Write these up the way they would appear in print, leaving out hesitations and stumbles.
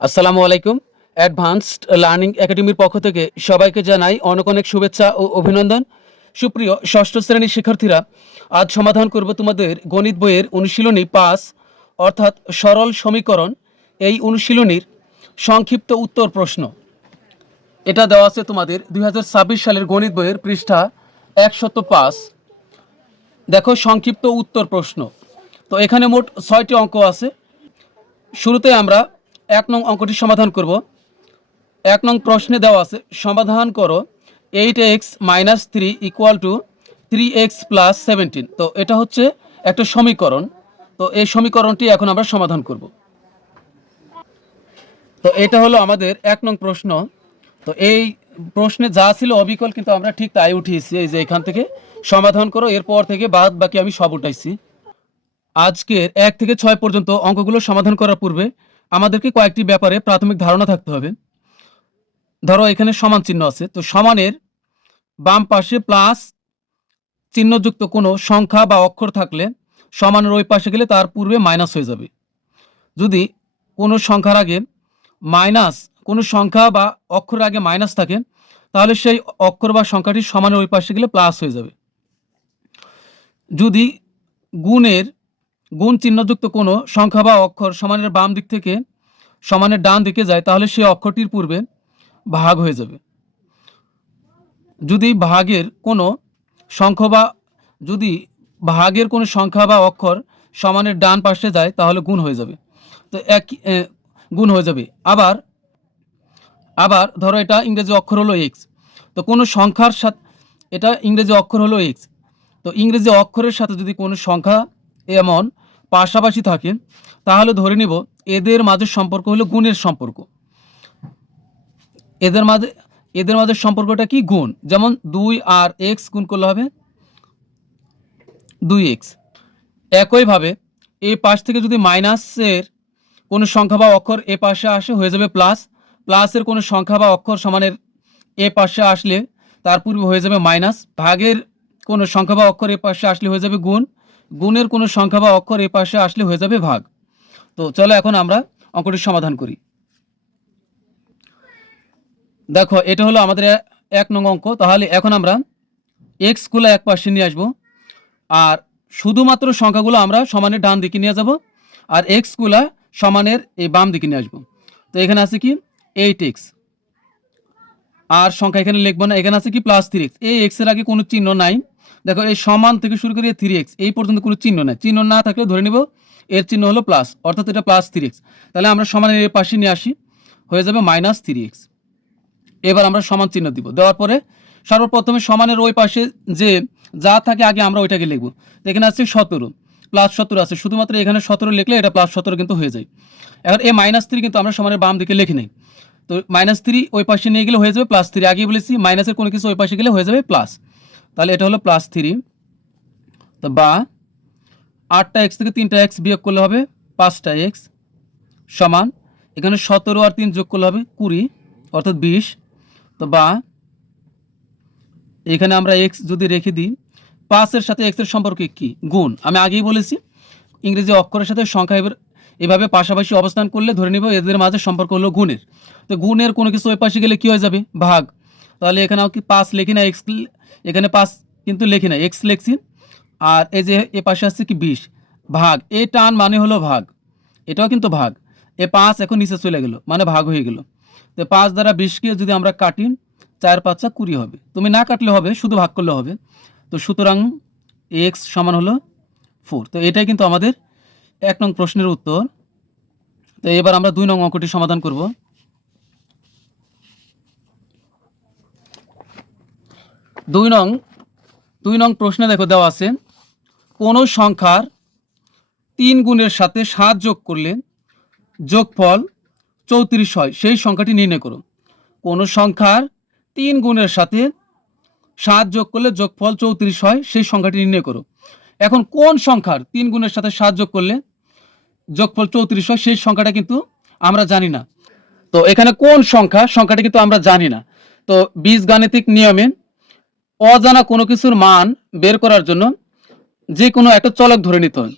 আসসালামু আলাইকুম। Advanced learning একাডেমির পক্ষ থেকে সবাইকে জানাই অনেক অনেক শুভেচ্ছা ও অভিনন্দন। সুপ্রিয় ষষ্ঠ শ্রেণীর শিক্ষার্থীরা, আজ সমাধান করব তোমাদের গণিত বইয়ের অনুশীলনী ৫ অর্থাৎ সরল সমীকরণ। এই অনুশীলনীর সংক্ষিপ্ত উত্তর প্রশ্ন। এটা দেওয়া আছে তোমাদের ২০২৬ সালের গণিত বইয়ের পৃষ্ঠা ১০৫। দেখো সংক্ষিপ্ত উত্তর প্রশ্ন। তো এখানে মোট ৬টি অঙ্ক আছে। শুরুতে আমরা ১ নং অঙ্কটি সমাধান করব। ১ নং প্রশ্নে দেওয়া আছে সমাধান করো 8x - 3 = 3x + 17। তো এটা হচ্ছে একটা সমীকরণ। তো এই সমীকরণটি এখন আমরা সমাধান করব। তো এটা হলো আমাদের ১ নং প্রশ্ন। তো এই প্রশ্নে যা ছিল অবিকল, কিন্তু আমরা ঠিক তাই উঠিয়েছি। এই যে এখান থেকে সমাধান করো, এরপর থেকে বাদ বাকি আমি সব উঠাইছি। আজকের ১ থেকে ৬ পর্যন্ত অঙ্কগুলো সমাধান করার পূর্বে আমাদেরকে কয়েকটি ব্যাপারে প্রাথমিক ধারণা থাকতে হবে। ধরো এখানে সমান চিহ্ন আছে, তো সমানের বাম পাশে প্লাস চিহ্নযুক্ত কোনো সংখ্যা বা অক্ষর থাকলে সমানের ওই পাশে গেলে তার পূর্বে মাইনাস হয়ে যাবে। যদি কোনো সংখ্যার আগে মাইনাস, কোনো সংখ্যা বা অক্ষরের আগে মাইনাস থাকে, তাহলে সেই অক্ষর বা সংখ্যাটি সমানের ওই পাশে গেলে প্লাস হয়ে যাবে। যদি গুণ চিহ্নযুক্ত কোনো সংখ্যা বা অক্ষর সমানের বাম দিক থেকে সমানের ডান দিকে যায়, তাহলে সেই অক্ষরটির পূর্বে ভাগ হয়ে যাবে। যদি ভাগের কোনো সংখ্যা বা অক্ষর সমানের ডান পাশে যায়, তাহলে গুণ হয়ে যাবে। তো গুণ হয়ে যাবে। আবার ধরো এটা ইংরেজি অক্ষর হলো এক্স। তো কোনো সংখ্যার সাথে, এটা ইংরেজি অক্ষর হলো এক্স, তো ইংরেজি অক্ষরের সাথে যদি কোনো সংখ্যা এমন পাশাপাশি থাকে, তাহলে ধরে নিব এদের মাঝে সম্পর্ক হলো গুণের সম্পর্ক। এদের মাঝে সম্পর্কটা কি? গুণ। যেমন 2 আর x গুণ করলে হবে 2x। একইভাবে এই পাশ থেকে যদি মাইনাসের কোনো সংখ্যা বা অক্ষর এ পাশে আসে, হয়ে যাবে প্লাস। প্লাসের কোনো সংখ্যা বা অক্ষর সমানের এ পাশে আসলে তার পূর্বে হয়ে যাবে মাইনাস। ভাগের কোনো সংখ্যা বা অক্ষর এ পাশে আসলে হয়ে যাবে গুণ। গুণের কোনো সংখ্যা বা অক্ষর এ পাশে আসলে হয়ে যাবে ভাগ। তো চলো এখন আমরা অঙ্কটির সমাধান করি। দেখো এটা হলো আমাদের ১ নং অঙ্ক। তাহলে এখন আমরা এক্সগুলো এক পাশে নিয়ে আসবো, আর শুধুমাত্র সংখ্যাগুলো আমরা সমানের ডান দিকে নিয়ে যাব, আর এক্সগুলা সমানের এই বাম দিকে নিয়ে আসবো। তো এখানে আছে কি 8x, আর সংখ্যা এখানে লিখবো না। এখানে আছে কি +3x। এই এক্সের আগে কোনো চিহ্ন নাই। দেখো এই সমান থেকে শুরু করে 3x এই পর্যন্ত কোনো চিহ্ন নাই। চিহ্ন না থাকলে ধরে নিব এর চিহ্ন হলো প্লাস, অর্থাৎ এটা +3x। তাহলে আমরা সমানের এই পাশে নিয়ে আসি, হয়ে যাবে -3x। এবার আমরা সমান চিহ্ন দিব। দেওয়ার পরে সর্বপ্রথমে সমানের ওই পাশে যে যা থাকে আগে আমরা ওইটাকে লিখব। এখানে আছে 17, +17 আছে, শুধুমাত্র এখানে 17 লিখলে এটা +17 কিন্তু হয়ে যায়। এখন এই -3 কিন্তু আমরা সমানের বাম দিকে লিখি নাই। তো -3 ওই পাশে নিয়ে গেলে হয়ে যাবে +3। আগেই বলেছি মাইনাসের কোনো কিছু ওই পাশে গেলে হয়ে যাবে প্লাস। তাহলে এটা হলো +3। তো বা 8টা x থেকে 3টা x বিয়োগ করলে হবে 5টা x, সমান এখানে 17 আর 3 যোগ করলে হবে 20, অর্থাৎ 20। তো বা এখানে আমরা x যদি রেখে দিই, 5-এর সাথে x এর সম্পর্ক কি? গুণ। আমি আগেই বলেছি ইংরেজি অক্ষরের সাথে সংখ্যা এভাবে পাশাপাশি অবস্থান করলে ধরে নিব এদের মাঝে সম্পর্ক হলো গুণের। তো গুণের কোনো কিছু ওই পাশে গেলে কি হয়ে যাবে? ভাগ। তাহলে এখানেও কি 5 লিখি না, x এখানে 5 কিন্তু লিখি না, x লিখছি। আর এই যে এ পাশে আসছে কি 20, ভাগ। এই টান মানে হলো ভাগ, এটাও কিন্তু ভাগ। এ 5 এখন নিচে চলে গেল, মানে ভাগ হয়ে গেল। তো 5 দ্বারা 20কে যদি আমরা কাটি, 4×5 = 20 হবে। তুমি না কাটলে হবে, শুধু ভাগ করলে হবে। তো সুতরাং x সমান হলো 4। তো এটাই কিন্তু আমাদের ১ নং প্রশ্নের উত্তর। তো এবার আমরা 2 নং অঙ্কটি সমাধান করব। 2 নং প্রশ্নে দেখো দেওয়া আছে কোনো সংখ্যার 3 গুণের সাথে 7 যোগ করলে যোগফল 34 হয়, সেই সংখ্যাটি নির্ণয় করো। কোনো সংখ্যার 3 গুণের সাথে 7 যোগ করলে যোগফল 34 হয়, সেই সংখ্যাটি নির্ণয় করো। এখন কোন সংখ্যার 3 গুণের সাথে 7 যোগ করলে যোগফল 34 হয়, সেই সংখ্যাটা কিন্তু আমরা জানি না। তো এখানে কোন সংখ্যাটা কিন্তু আমরা জানি না। তো বীজগাণিতিক নিয়মে অজানা কোনো কিছুর মান বের করার জন্য যে কোনো একটা চলক ধরে নিতে হয়।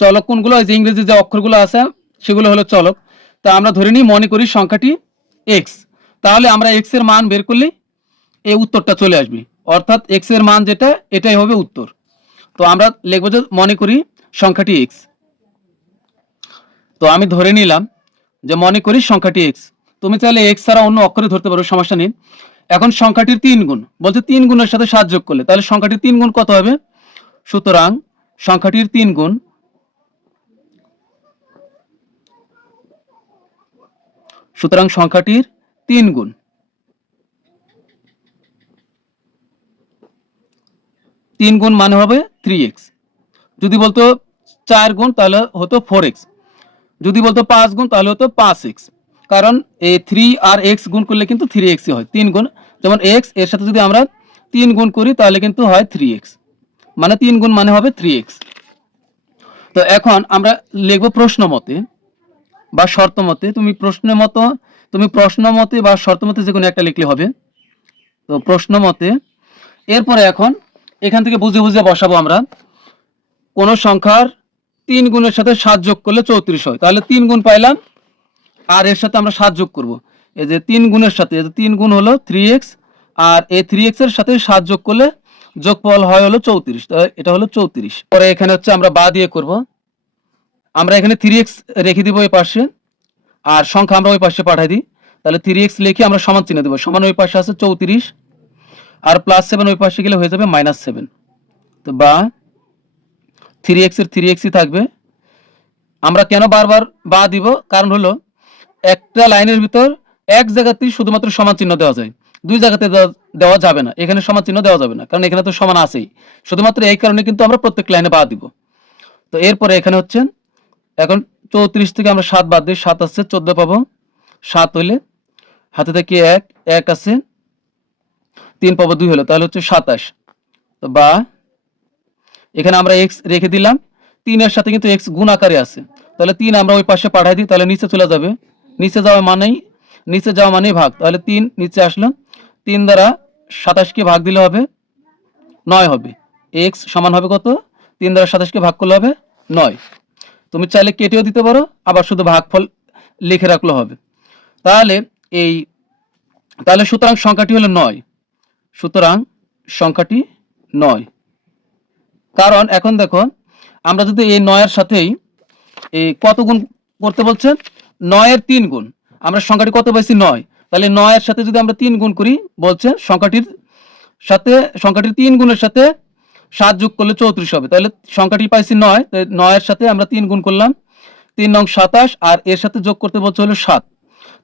চলক কোনগুলো? যে ইংরেজি যে অক্ষরগুলো আছে সেগুলো হলো চলক। তা আমরা ধরে নিই মনে করি সংখ্যাটি এক্স, তাহলে আমরা এক্স এর মান বের করলে এই উত্তরটা চলে আসবে, অর্থাৎ এক্স এর মান যেটা এটাই হবে উত্তর। তো আমরা লিখবো যে মনে করি সংখ্যাটি এক্স। তো আমি ধরে নিলাম যে মনে করি সংখ্যাটি এক্স। তুমি চাইলে এক্স ছাড়া অন্য অক্ষরে ধরতে পারো, সমস্যা নেই। এখন সংখ্যাটির 3 গুণ বলছে, 3 গুণের সাথে 7 যোগ করলে তাহলে সংখ্যাটির 3 গুণ কত হবে? সুতরাং সংখ্যাটির 3 গুণ, সুতরাং সংখ্যাটির 3 গুণ 3 গুণ মানে হবে 3x। যদি বলতো 4 গুণ তাহলে হতো 4x, যদি বলতো 5 গুণ তাহলে হতো 5x। কারণ এই 3 আর x গুণ করলে কিন্তু 3x হয়। 3 গুণ, যেমন x এর সাথে যদি আমরা 3 গুণ করি তাহলে কিন্তু হয় 3x, মানে 3 গুণ মানে হবে 3x। তো এখন আমরা লিখব প্রশ্ন মতে বা শর্ত মতে। তুমি প্রশ্ন মতে বা শর্ত মতে যে কোনো একটা লিখলে হবে। তো প্রশ্ন মতে, এরপরে এখন এখান থেকে বুঝে বুঝে বসাবো আমরা। কোন সংখ্যার 3 গুণের সাথে 7 যোগ করলে 34 হয়, তাহলে 3 গুণ পাইলাম আর এর সাথে আমরা 7 যোগ করব। এই যে 3 গুণের সাথে 3 গুণ হলো 3x, আর এই 3x এর সাথে 7 যোগ করলে যোগফল হয় হলো 34, তাহলে এটা হলো 34। পরে এখানে হচ্ছে আমরা বা দিয়ে করব। আমরা এখানে 3x রেখে দিব এই পাশে, আর সংখ্যা আমরা ওই পাশে পাঠাই দিই। তাহলে 3x লিখে আমরা সমান চিহ্ন দেব, সমান ওই পাশে আছে 34, আর +7 ওই পাশে গেলে হয়ে যাবে -7। তো বা 3x এর 3xই থাকবে। আমরা কেন বারবার বা দিব? কারণ হলো একটা লাইনের ভিতর এক জায়গাতেই শুধুমাত্র সমান চিহ্ন দেওয়া যায়, দুই জায়গাতে দেওয়া যাবে না। এখানে সমান চিহ্ন দেওয়া যাবে না, কারণ এখানে তো সমান আছেই। শুধুমাত্র এই কারণে কিন্তু আমরা প্রত্যেক লাইনে বা দিব। তো এরপরে এখানে হচ্ছে এখন 34 থেকে আমরা 7 বাদ দিই, 7 আছে 14 পাবো। 7 হইলে হাতে থেকে 1 আছে, 3 পাবো 2 হলো, তাহলে হচ্ছে 27। তো বা এখানে আমরা x রেখে দিলাম, 3 এর সাথে কিন্তু x গুণ আকারে আছে, তাহলে 3 আমরা ওই পাশে পাঠাই দিই, তাহলে নিচে চলে যাবে। নিচে যাওয়া মানেই ভাগ, তাহলে 3 নিচে আসলো। 3 দ্বারা 27 কে ভাগ দিলে হবে 9 হবে। x সমান হবে কত? 3 দ্বারা 27 কে ভাগ করলে হবে 9। তুমি চাইলে কেটেও দিতে পারো, আবার শুধু ভাগফল লিখে রাখলে হবে। তাহলে সুতরাং সংখ্যাটি হলো 9। সুতরাং সংখ্যাটি 9। কারণ এখন দেখো, আমরা যদি এই 9 এর সাথেই এই কত গুণ করতে বলছে, 9 এর 3 গুণ, আমরা সংখ্যাটি কত পাইছি 9, তাহলে 9 এর সাথে যদি আমরা 3 গুণ করি, বলছে সংখ্যাটির 3 গুণের সাথে 7 যোগ করলে 34 হবে, তাহলে সংখ্যাটি পাইছি 9, তাই 9 এর সাথে আমরা 3 গুণ করলাম, 3 নং 27, আর এর সাথে যোগ করতে বলছে হলো 7,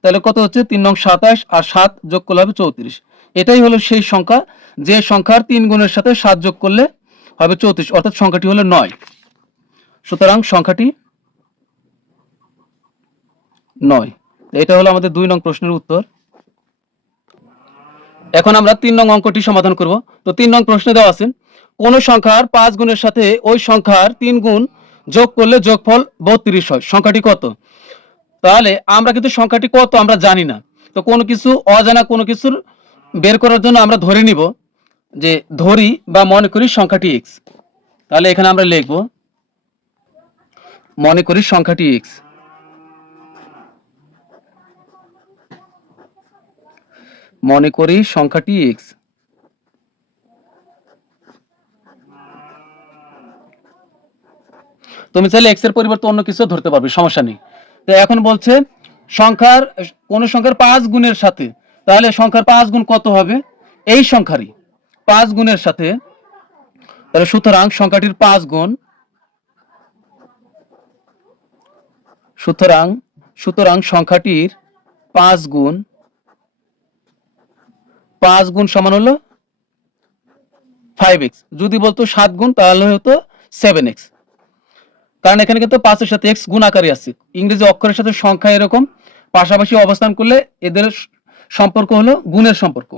তাহলে কত হচ্ছে 3 নং 27 আর 7 যোগ করলে হবে 34। এটাই হলো সেই সংখ্যা, যে সংখ্যার 3 গুণের সাথে 7 যোগ করলে হবে 34, অর্থাৎ সংখ্যাটি হলো 9। সুতরাং সংখ্যাটি 9। এটা হলো আমাদের 2 নং প্রশ্নের উত্তর। এখন আমরা 3 নং অঙ্কটি সমাধান করব। তো 3 নং প্রশ্নে দেওয়া আছে, কোন সংখ্যার 5 গুণের সাথে ওই সংখ্যার 3 গুণ যোগ করলে যোগফল 32 হয়, সংখ্যাটি কত? তাহলে আমরা কিন্তু সংখ্যাটি কত আমরা জানি না। তো কোনো কিছু অজানা কোনো কিছুর বের করার জন্য আমরা ধরে নিব যে ধরি বা মনে করি সংখ্যাটি x। তাহলে এখানে আমরা লিখব মনে করি সংখ্যাটি x। মনে করি সংখ্যাটি x। তুমি চাইলে x এর পরিবর্তে অন্য কিছু ধরতে পারবে, সমস্যা নেই। তো এখন বলছে কোন সংখ্যার 5 গুণের সাথে, তাহলে সংখ্যার 5 গুণ কত হবে? এই সংখ্যারই 5 গুণের সাথে, তাহলে সুতরাং সংখ্যাটির 5 গুণ, সুতরাং সংখ্যাটির 5 গুণ সমান হলো 5x। যদি বলতো 7 গুণ তাহলে হতো 7x, কারণ এখানে কিন্তু 5 এর সাথে x গুণ আকারে আছে। ইংরেজি অক্ষরের সাথে সংখ্যা এরকম পাশাপাশি অবস্থান করলে এদের সম্পর্ক হলো গুণের সম্পর্ক।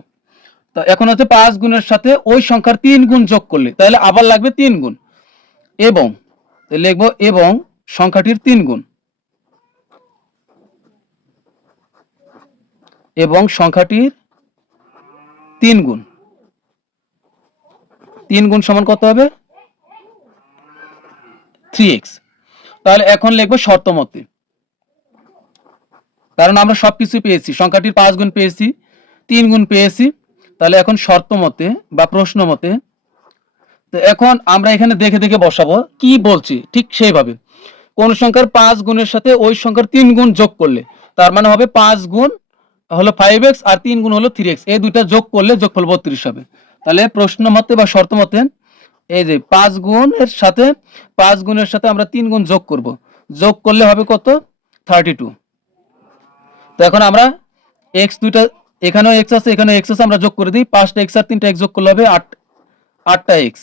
তো এখন হচ্ছে 5 গুণের সাথে ওই সংখ্যার 3 গুণ যোগ করলে, তাহলে আবার লাগবে 3 গুণ, এবং লিখবো এবং সংখ্যাটির 3 গুণ, এবং সংখ্যাটির 3 গুণ। 3 গুণ সমান কত হবে? 3x। তাহলে এখন লিখবো শর্ত মতে। কারণ আমরা সবকিছু পেয়েছি, সংখ্যাটির 5 গুণ পেয়েছি, 3 গুণ পেয়েছি। তাহলে এখন শর্ত মতে বা প্রশ্ন মতে, তো এখন আমরা এখানে দেখে দেখে বসাবো কি বলছি, ঠিক সেইভাবে কোন সংখ্যার 5 গুণের সাথে ওই সংখ্যার 3 গুণ যোগ করলে, তার মানে হবে 5 গুণ হলো 5x আর 3 গুণ হলো 3x, এই দুইটা যোগ করলে যোগফল 32 হবে। তাহলে প্রশ্ন মতে বা শর্ত মতে এই যে 5 গুণের সাথে 5 গুণের সাথে আমরা 3 গুণ যোগ করব, যোগ করলে হবে কত, 32। তো এখন আমরা x দুইটা, এখানেও x আছে এখানেও x আছে, আমরা যোগ করে দিই, 5টা x আর 3টা x যোগ করলে হবে 8টা x,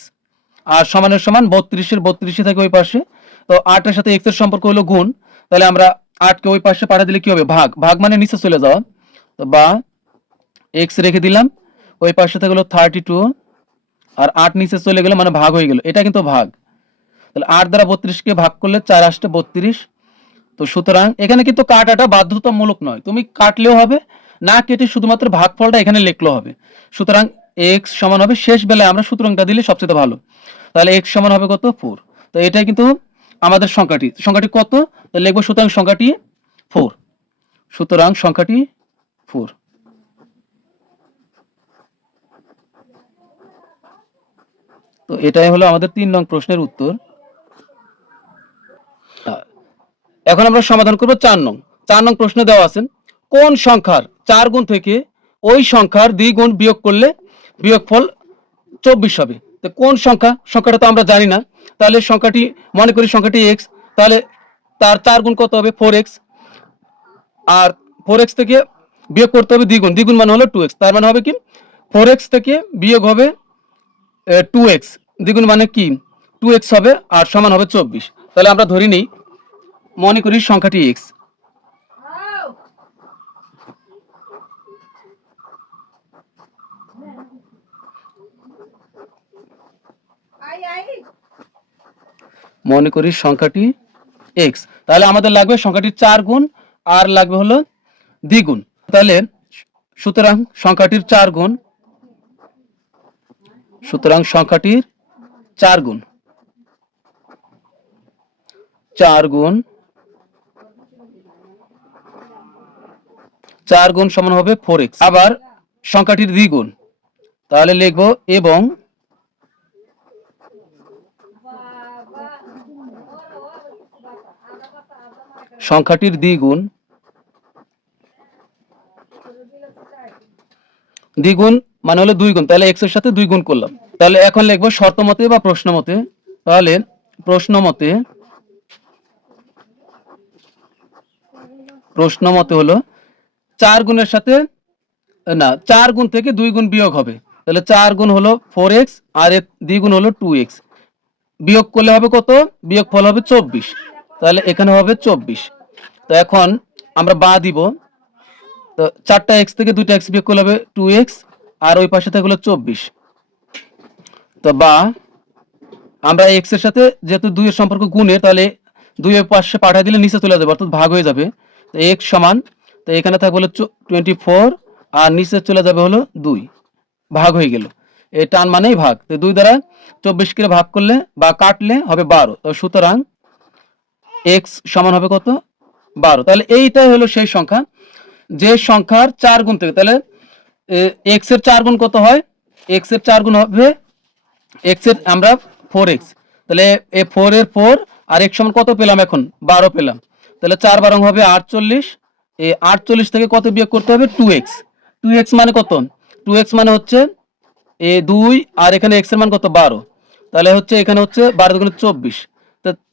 আর সমানের সমান 32 এর 32 থাকে ওই পাশে। তো 8 এর সাথে x এর সম্পর্ক হলো গুণ, তাহলে আমরা 8 কে ওই পাশে পাঠা দিলে কি হবে, ভাগ, ভাগ মানে নিচে চলে যাওয়া। তো বা x রেখে দিলাম, ওই পাশে থেকে হলো 32 আর 8 নিচে চলে গেল মানে ভাগ হয়ে গেল, এটা কিন্তু ভাগ। তাহলে 8 দ্বারা 32 কে ভাগ করলে 4 আসছে 32। তো সুতরাং এখানে কিন্তু কাটাটা বাধ্যতামূলক নয়, তুমি কাটলেও হবে, না কেটে শুধুমাত্র ভাগফলটা এখানে লিখলেও হবে। সুতরাং x সমান হবে, শেষ বেলায় আমরা সূত্রটা দিলে সবচেয়ে ভালো। তাহলে x সমান হবে কত, 4। তো এটাই কিন্তু আমাদের সংখ্যাটি, সংখ্যাটি কত লিখবো, সুতরাং সংখ্যাটি 4, সুতরাং সংখ্যাটি 4। তো এটাই হলো আমাদের 3 নং প্রশ্নের উত্তর। এখন আমরা সমাধান করব 4 নং। 4 নং প্রশ্নে দেওয়া আছে কোন সংখ্যার 4 গুণ থেকে ওই সংখ্যার দ্বিগুণ বিয়োগ করলে বিয়োগফল 24 হবে। তো কোন সংখ্যা, সংখ্যাটা তো আমরা জানি না, তাহলে সংখ্যাটি মনে করি সংখ্যাটি x, তাহলে তার 4 গুণ কত হবে 4x, আর 4x থেকে বিয়োগ করতে হবে দ্বিগুণ, দ্বিগুণ মানে হলো 2x, তার মানে হবে কি 4x থেকে বিয়োগ হবে 2x, দ্বিগুণ মানে কি 2x হবে আর সমান হবে 24। তাহলে আমরা ধরি নিই, মনে করি সংখ্যাটি x, মনে করি সংখ্যাটি x, তাহলে আমাদের লাগবে সংখ্যাটির 4 গুণ আর লাগবে হলো দ্বিগুণ। তাহলে সুতরাং সংখ্যাটির 4 গুণ, সুতরাং সংখ্যাটির 4 গুণ, 4 গুণ 4 গুণ সমান হবে 4x। আবার সংখ্যাটির দ্বিগুণ, তাহলে লিখব এবং সংখ্যাটির দ্বিগুণ, দ্বিগুণ মানে হলো 2 গুণ, তাহলে x এর সাথে 2 গুণ করলাম। তাহলে এখন লিখব শর্ত মতে বা প্রশ্ন মতে, তাহলে প্রশ্ন মতে, প্রশ্ন মতে হলো 4 গুণের সাথে না 4 গুণ থেকে 2 গুণ বিয়োগ হবে, তাহলে 4 গুণ হলো 4x আর এর দ্বিগুণ হলো 2x, বিয়োগ করলে হবে কত, বিয়োগ ফল হবে 24, তাহলে এখানে হবে 24। তো এখন আমরা বা দিব, তো 4টা x থেকে 2টা x বিয়োগ করলে হবে 2x আর ওই পাশে থেকে হলো 24। তো বা আমরা x এর সাথে যেহেতু 2 এর সম্পর্ক গুণের, তাহলে 2 এর পাশে পাঠিয়ে দিলে নিচে চলে যাবে অর্থাৎ ভাগ হয়ে যাবে। তো x সমান, তো এখানে থাকবে হলো 24 আর নিচে চলে যাবে হলো 2, ভাগ হয়ে গেল, এই টান মানেই ভাগ। তো 2 দ্বারা 24 কে ভাগ করলে বা কাটলে হবে 12। তো সুতরাং x সমান হবে কত, 12। তাহলে এইটাই হলো সেই সংখ্যা যে সংখ্যার 4 গুণ থেকে, তাহলে x এর 4 গুণ কত হয়, x এর 4 গুণ হবে x এর আমরা 4x, তাহলে এই 4 এর 4 আর x সমান কত পেলাম, এখন 12 পেলাম। তাহলে 4 12 হবে 48, এই 48 থেকে কত বিয়োগ করতে হবে 2x, 2x মানে কত, 2x মানে হচ্ছে এই 2 আর এখানে x এর মান কত 12, তাহলে হচ্ছে এখানে হচ্ছে 12 গুণ 24।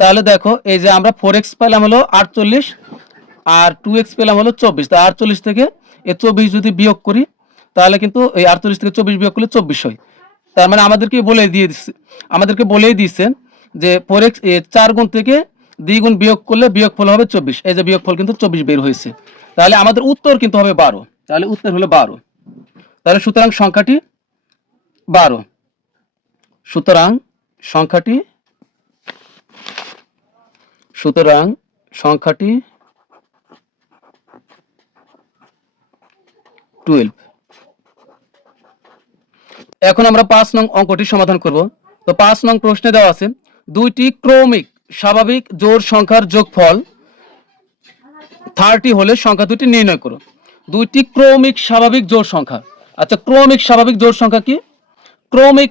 তাহলে দেখো এই যে আমরা 4x পেলাম হলো 48 আর 2x পেলাম হলো 24, তা 48 থেকে এই 24 যদি বিয়োগ করি তাহলে কিন্তু এই 48 থেকে 24 বিয়োগ করলে 24 হয়। তার মানে আমাদেরকে বলেই দিয়েছে যে 4x 4 গুণ থেকে দ্বিগুণ বিয়োগ করলে বিয়োগফল হবে 24, এই যে বিয়োগফল কিন্তু 24 বের হয়েছে। তাহলে আমাদের উত্তর কিন্তু হবে 12, তাহলে উত্তর হলো 12। তাহলে সুতরাং সংখ্যাটি 12, সুতরাং সংখ্যাটি, সুতরাং সংখ্যাটি 12। এখন আমরা 5 নং অঙ্কটি সমাধান করব। তো 5 নং প্রশ্নে দেওয়া আছে দুইটি ক্রমিক স্বাভাবিক জোড় সংখ্যার যোগফল 30 হলে সংখ্যা দুটি নির্ণয় করো। দুইটি ক্রমিক স্বাভাবিক জোড় সংখ্যা। আচ্ছা, ক্রমিক স্বাভাবিক জোড় সংখ্যা কি? ক্রমিক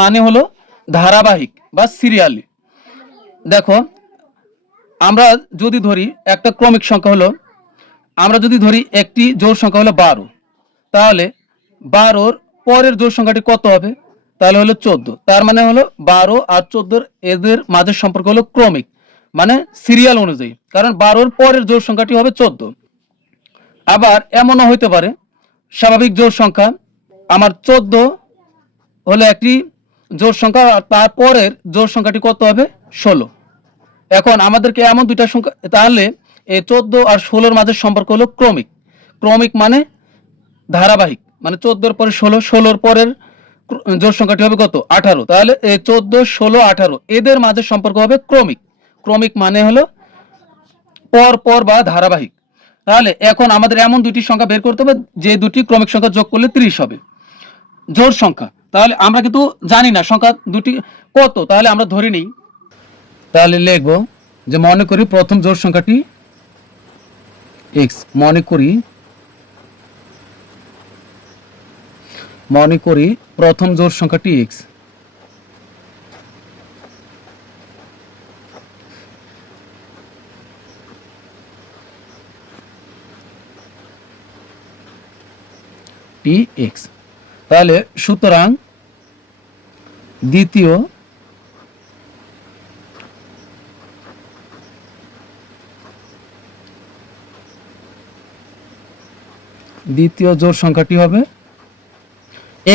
মানে হলো ধারাবাহিক বা সিরিয়ালি। দেখো, আমরা যদি ধরি একটা ক্রমিক সংখ্যা হলো, আমরা যদি ধরি একটি জোড় সংখ্যা হলো 12, তাহলে 12-র পরের জোড় সংখ্যাটি কত হবে? তাহলে হলো 14। তার মানে হলো 12 আর 14 এদের মাঝের সম্পর্ক হলো ক্রমিক, মানে সিরিয়াল অনুযায়ী, কারণ 12-র পরের জোড় সংখ্যাটি হবে 14। আবার এমনও হইতে পারে স্বাভাবিক জোড় সংখ্যা আমার 14 হলো একটি জোড় সংখ্যা, আর তারপরের জোড় সংখ্যাটি কত হবে? 16। এখন আমাদেরকে এমন দুইটা সংখ্যা, তাহলে এই 14 আর 16-র মাঝের সম্পর্ক হলো ক্রমিক। ক্রমিক মানে ধারাবাহিক, মানে 14-র পরে 16, 16-র পরের জোড় সংখ্যাটি হবে কত? 18। তাহলে এই 14, 16, 18 এদের মাঝের সম্পর্ক হবে ক্রমিক। ক্রমিক মানে হলো পর পর বা ধারাবাহিক। তাহলে এখন আমাদের এমন দুটি সংখ্যা বের করতে হবে যে দুটি ক্রমিক সংখ্যা যোগ করলে 30 হবে, জোড় সংখ্যা। তাহলে আমরা কিন্তু জানি না সংখ্যা দুটি কত, তাহলে আমরা ধরে নিই। তাহলে লিখব যে মনে করি প্রথম জোড় সংখ্যাটি x, মনে করি প্রথম জোড় সংখ্যাটি x। x, তাহলে সুতরাং দ্বিতীয় জোড় সংখ্যাটি হবে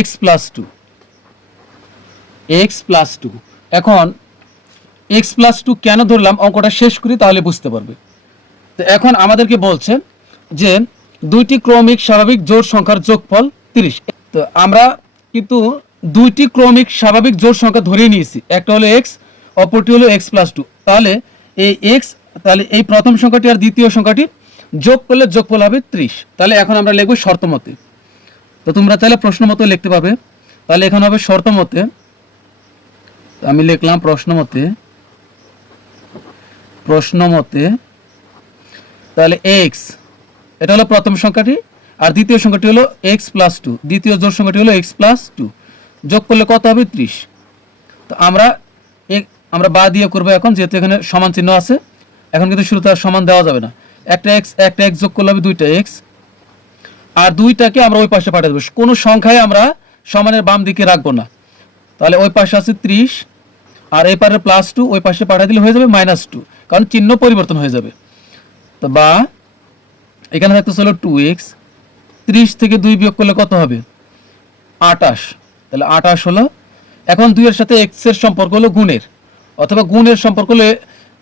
x + 2। এখন x + 2 কেন ধরলাম, অঙ্কটা শেষ করি তাহলে বুঝতে পারবে। তো এখন আমাদেরকে বলছে যে দুইটি ক্রমিক স্বাভাবিক জোড় সংখ্যার যোগফল 30। তো আমরা কিন্তু দুইটি ক্রমিক স্বাভাবিক জোড় সংখ্যা ধরে নিয়েছি, একটা হলো x, অপরটি হলো x + 2। তাহলে এই x, তাহলে এই প্রথম সংখ্যাটি আর দ্বিতীয় সংখ্যাটি যোগ করলে যোগফল হবে 30। তাহলে এখন আমরা লিখব শর্ত মতে। তো তোমরা তাহলে প্রশ্ন মতো লিখতে পাবে। তাহলে এখানে হবে শর্ত মতে, আমি লিখলাম প্রশ্ন মতে। তাহলে x, এটা হলো প্রথম সংখ্যাটি, আর দ্বিতীয় সংখ্যাটি হলো x + 2, দ্বিতীয় জোড় সংখ্যাটি হলো x + 2, যোগ করলে কত হবে? 30। তো আমরা বা দিয়ে করবো এখন, যেহেতু এখানে সমান চিহ্ন আছে। এখন কিন্তু শুরুতে আর সমান দেওয়া যাবে না, একটা x যোগ করলে হবে দুইটা x, আর দুইটাকে আমরা ওই পাশে পাঠিয়ে দেবো। কোনো সংখ্যায় আমরা সমানের বাম দিকে রাখবো না। তাহলে ওই পাশে আছে 30, আর এই পারে +2, ওই পাশে পাঠিয়ে দিলে হয়ে যাবে -2, কারণ চিহ্ন পরিবর্তন হয়ে যাবে। তো বা এখানে থাকতেছে হলো 2x, 30 থেকে 2 বিয়োগ করলে কত হবে? 28। তাহলে 28 হলো। এখন 2 এর সাথে x এর সম্পর্ক হলো গুণের, অথবা গুণের সম্পর্ক হলো,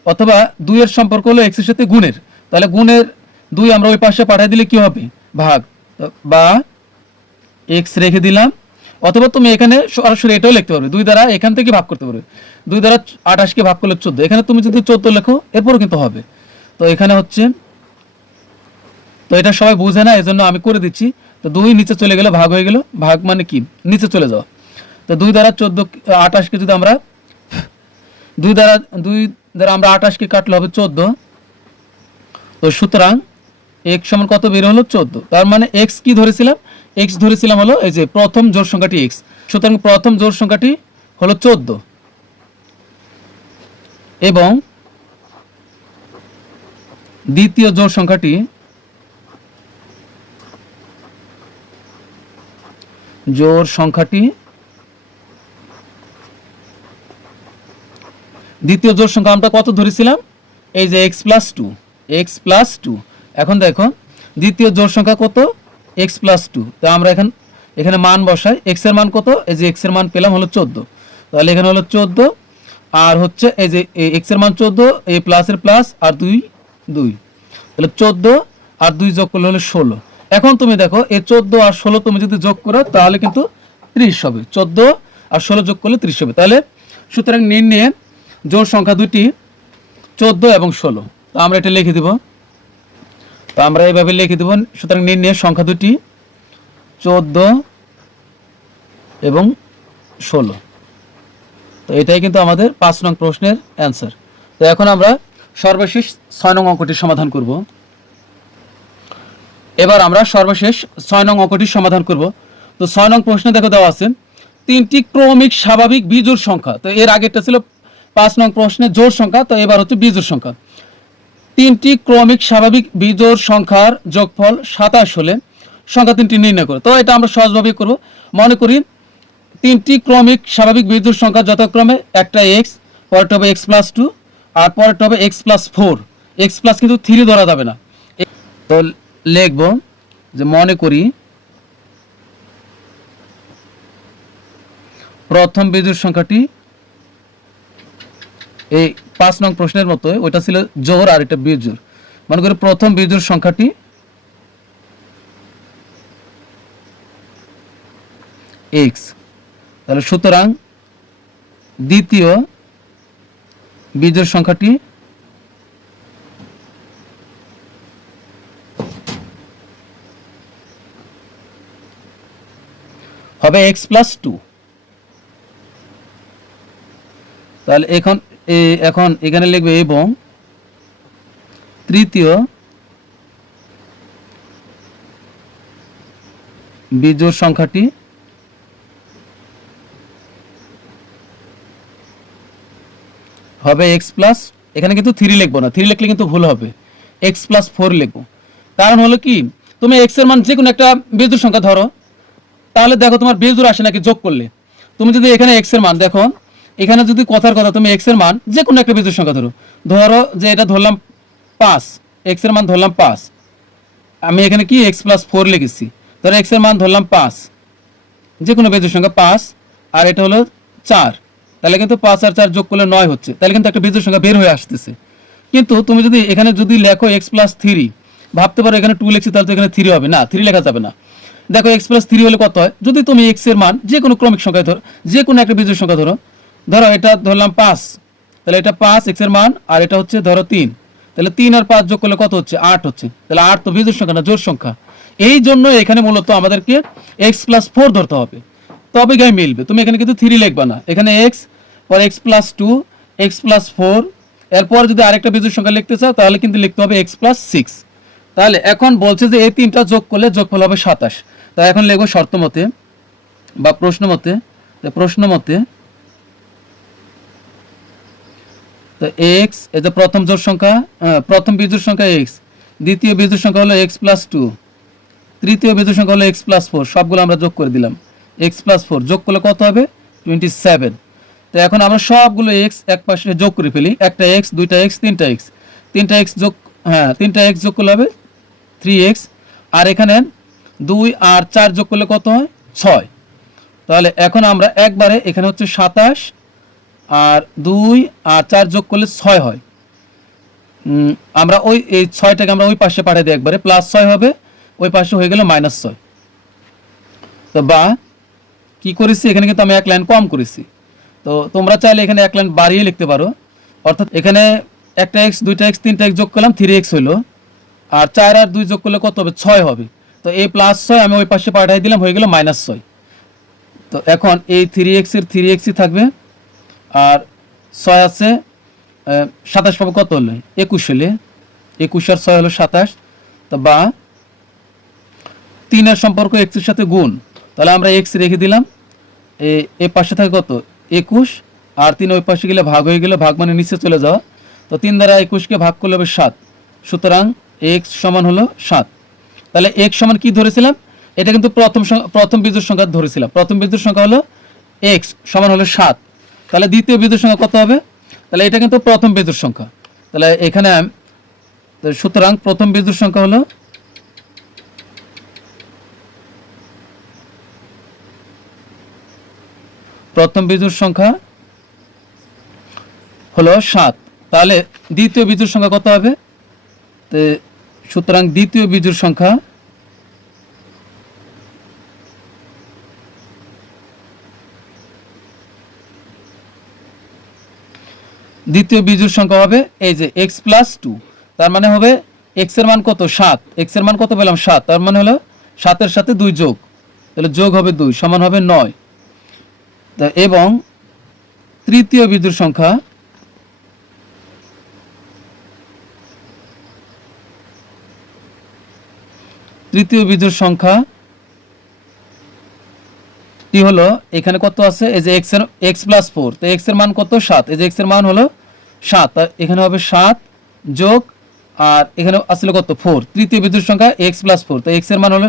অথবা 2 এর সম্পর্ক হলো x এর সাথে গুণের। তাহলে গুণের 2 আমরা ওই পাশে পাঠিয়ে দিলে কি হবে? ভাগ। বা x রেখে দিলাম, অথবা তুমি এখানে সরাসরি এটাও লিখতে পারবে, 2 দ্বারা এখান থেকে ভাগ করতে পারবে। 2 দ্বারা 28 কে ভাগ করলে 14, এখানে তুমি যদি 14 লেখো এরপরও কিন্তু হবে। তো এখানে হচ্ছে, তো এটা সবাই বুঝে না, এজন্য আমি করে দিচ্ছি। তো 2 নিচে চলে গেলে ভাগ হয়ে গেল, ভাগ মানে কি? নিচে চলে যাওয়া। তো 2 দ্বারা 28 কে যদি আমরা 2 দ্বারা আমরা 28 কে কাটলে হবে 14। তো সুতরাং x সমান কত বের হলো? 14। তার মানে x কি ধরেছিলাম? x ধরেছিলাম হলো এই যে প্রথম জোড় সংখ্যাটি x। সুতরাং প্রথম জোড় সংখ্যাটি হলো 14, এবং দ্বিতীয় জোড় সংখ্যাটি দ্বিতীয় জোড় সংখ্যা আমরা কত ধরেছিলাম? এই যে x + 2। এখন দেখো দ্বিতীয় জোড় সংখ্যা কত? x + 2। তো আমরা এখানে মান বসাই। x এর মান কত? এই যে x এর মান পেলাম হলো 14। তাহলে এখানে হলো 14, আর হচ্ছে এই যে x এর মান 14, এই প্লাসের প্লাস আর 2, তাহলে 14 আর 2 যোগ করলে হলো 16। এখন তুমি দেখো এই 14 আর 16 তুমি যদি যোগ করো তাহলে কিন্তু 30 হবে। 14 আর 16 যোগ করলে 30 হবে। তাহলে সুতরাং নির্ণয়ে জোড় সংখ্যা দুটি 14 এবং 16। তো আমরা এটা লিখে দেব। তো আমরা এইভাবে লিখে দেব, সুতরাং নির্ণয়ে সংখ্যা দুটি 14 এবং 16। তো এটাই কিন্তু আমাদের 5 নং প্রশ্নের অ্যান্সার। তো এখন আমরা সর্বশেষ 6 নং অঙ্কটির সমাধান করব। এবার আমরা সর্বশেষ 6 নং অঙ্কটির সমাধান করব। তো 6 নং প্রশ্নে দেখো দেওয়া আছে 3টি ক্রমিক স্বাভাবিক বিজোড় সংখ্যা। তো এর আগেরটা ছিল 5 নং প্রশ্নে জোড় সংখ্যা, তো এবার হচ্ছে বিজোড় সংখ্যা। 3টি ক্রমিক স্বাভাবিক বিজোড় সংখ্যার যোগফল 27 হলে সংখ্যা 3টি নির্ণয় করো। তো এটা আমরা সহজভাবে করব। মনে করি 3টি ক্রমিক স্বাভাবিক বিজোড় সংখ্যা যথাক্রমে একটা এক্স, পরেরটা হবে এক্স প্লাস 2 আর পরেরটা হবে এক্স প্লাস 4। এক্স প্লাস কিন্তু 3 ধরা যাবে না। তো লিখব যে মনে করি প্রথম বিজোড় সংখ্যাটি এই 5 নং প্রশ্নের মতো, ওইটা ছিল জোড় আর এটা বিজোড়। মনে করি প্রথম বিজোড় সংখ্যাটি এক্স, তাহলে সুতরাং দ্বিতীয় বিজোড় সংখ্যাটি হবে এক্স প্লাস 2। তাহলে এখন এখানে লিখবে এবং তৃতীয় বিজোড় সংখ্যাটি হবে এক্স প্লাস, এখানে কিন্তু 3 লিখবো না, 3 লিখলে কিন্তু ভুল হবে, এক্স প্লাস 4 লিখবো। কারণ হলো কি, তুমি এক্স এর মান যে কোনো একটা বিজোড় সংখ্যা ধরো, তাহলে দেখো তোমার বিজোড় আসে নাকি যোগ করলে। তুমি যদি এখানে এক্স এর মান দেখো, এখানে যদি কথার কথা তুমি এক্স এর মান যে কোনো একটা বিজোড় সংখ্যা ধরো যে এটা ধরলাম 5, এক্স এর মান ধরলাম 5, আমি এখানে কি এক্স প্লাস 4 লিখেছি। ধরো এক্স এর মান ধরলাম 5, যে কোনো বিজোড় সংখ্যা 5 আর এটা হলো 4, তাহলে কিন্তু 5 আর 4 যোগ করলে 9 হচ্ছে, তাহলে কিন্তু একটা বিজোড় সংখ্যা বের হয়ে আসতেছে। কিন্তু তুমি যদি এখানে যদি লেখো এক্স প্লাস 3, ভাবতে পারো এখানে 2 লিখছি তাহলে তো এখানে 3 হবে না, 3 লেখা যাবে না। দেখো এক্স প্লাস 3 হলে কত হয়, যদি তুমি এক্স এর মান যে কোনো ক্রমিক সংখ্যায় ধরো, যে কোনো একটা বিজোড় সংখ্যা ধরো এটা ধরলাম 5, তাহলে এটা 5 এক্স এর মান আর এটা হচ্ছে ধরো 3, তাহলে 3 আর 5 যোগ করলে কত হচ্ছে 8 হচ্ছে, তাহলে 8 তো বিজোড় সংখ্যা না, জোড় সংখ্যা। এই জন্য এখানে মূলত আমাদেরকে এক্স প্লাস 4 ধরতে হবে, তবে গায়ে মিলবে। তুমি এখানে কিন্তু 3 লিখবা না, এখানে এক্স পর এক্স প্লাস 2 এক্স প্লাস 4, এরপর যদি আরেকটা বিজোড় সংখ্যা লিখতে চাও তাহলে কিন্তু লিখতে হবে এক্স প্লাস 6। তাহলে এখন বলছে যে এই তিনটা যোগ করলে যোগফল হবে 27। তাই এখন লিখবো শর্ত মতে বা প্রশ্ন মতে, তো এক্স এই যে প্রথম জোড় সংখ্যা, প্রথম বিজোড় সংখ্যা এক্স, দ্বিতীয় বিজোড় সংখ্যা হলো এক্স প্লাস 2, তৃতীয় বিজোড় সংখ্যা হলো এক্স প্লাস 4, সবগুলো আমরা যোগ করে দিলাম। এক্স প্লাস 4 যোগ করলে কত হবে 27। তো এখন আমরা সবগুলো এক্স এক পাশে যোগ করে ফেলি, একটা এক্স, দুইটা এক্স, তিনটা এক্স যোগ, তিনটা এক্স যোগ করলে হবে 3x, আর এখানে 2 আর 4 যোগ করলে কত হয় 6। তাহলে এখন আমরা একবারে এখানে হচ্ছে 27 আর 2 আর 4 যোগ করলে 6 হয়, আমরা ওই এই 6টাকে আমরা ওই পাশে পাঠিয়ে দিই, একবারে প্লাস 6 হবে, ওই পাশে হয়ে গেল -6। তো বা কি করেছি, এখানে কিন্তু আমি এক লাইন কম করেছি, তো তোমরা চাইলে এখানে এক লাইন বাড়িয়ে লিখতে পারো। অর্থাৎ এখানে একটা এক্স, দুইটা এক্স, তিনটা এক্স যোগ করলাম 3x হইলো, আর 4 আর 2 যোগ করলে কত হবে 6 হবে। তো এই +6 আমি ওই পাশে পাঠিয়ে দিলাম, হয়ে গেল -6। তো এখন এই 3x এর 3xই থাকবে, আর 6 আছে 27 পাবো কত হলো 21 হলে, 21 আর 6 হলো 27। তো বা 3 এর সম্পর্ক x এর সাথে গুণ, তাহলে আমরা x রেখে দিলাম, এই পাশে থাকে কত 21, আর 3 ওই পাশে গেলে ভাগ হয়ে গেল, ভাগ মানে নিচে চলে যাওয়া। তো 3 দ্বারা 21কে ভাগ করলে হবে 7, সুতরাং x সমান হলো 7। তাহলে x সমান কি ধরেছিলাম, এটা কিন্তু প্রথম বিজোড় সংখ্যা ধরেছিলাম, প্রথম বিজোড় সংখ্যা হলো x সমান হলো 7। তাহলে দ্বিতীয় বিজোড় সংখ্যা কত হবে, তাহলে এটা কিন্তু প্রথম বিজোড় সংখ্যা, তাহলে এখানে সুতরাং প্রথম বিজোড় সংখ্যা হলো হলো 7। তাহলে দ্বিতীয় বিজোড় সংখ্যা কত হবে, তো সুতরাং দ্বিতীয় বিজোড় সংখ্যা হবে এই যে x প্লাস 2, তার মানে হবে x এর মান কত 7, x এর মান কত পেলাম 7, তার মানে হলো 7 এর সাথে 2 যোগ, তাহলে যোগ হবে 2 সমান হবে 9। তা এবং তৃতীয় বিজোড় সংখ্যা তৃতীয় বিজোড় সংখ্যা টি হলো এখানে কত আছে, এই যে এক্স প্লাস 4, তো এক্স এর মান কত 7, এই যে এক্স এর মান হলো 7, এখানে হবে 7 যোগ আর এখানে আসলে কত 4, তৃতীয় বিজোড় সংখ্যা এক্স প্লাস 4, তো এক্স এর মান হলো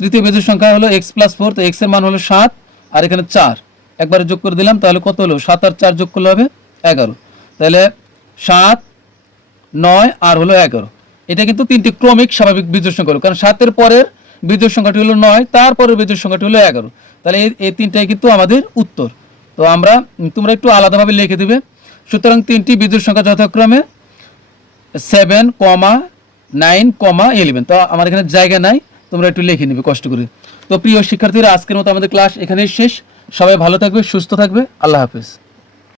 তৃতীয় বিজোড় সংখ্যা হলো এক্স প্লাস 4, তো এক্স এর মান হলো 7 আর এখানে 4 একবারে যোগ করে দিলাম, তাহলে কত হলো 7 আর 4 যোগ করলে হবে 11, তাহলে 7 9 আর হলো 11। এটা কিন্তু তিনটি ক্রমিক স্বাভাবিক বিজোড় সংখ্যা হলো, কারণ 7 এর পরের বিজোড় সংখ্যাটি হলো 9, তারপরের বিজোড় সংখ্যাটি হলো 11, তাহলে এই তিনটাই কিন্তু আমাদের উত্তর। তো আমরা তোমরা একটু আলাদাভাবে লিখে দিবে। সুতরাং তিনটি বিজোড় সংখ্যা যথাক্রমে 7, 9, 11। তো আমার এখানে জায়গা নাই, তোমরা একটু লিখে নিবে কষ্ট করে। তো প্রিয় শিক্ষার্থীরা, আজকের মতো আমাদের ক্লাস এখানেই শেষ। সবাই ভালো থাকবে, সুস্থ থাকবে, আল্লাহ হাফেজ।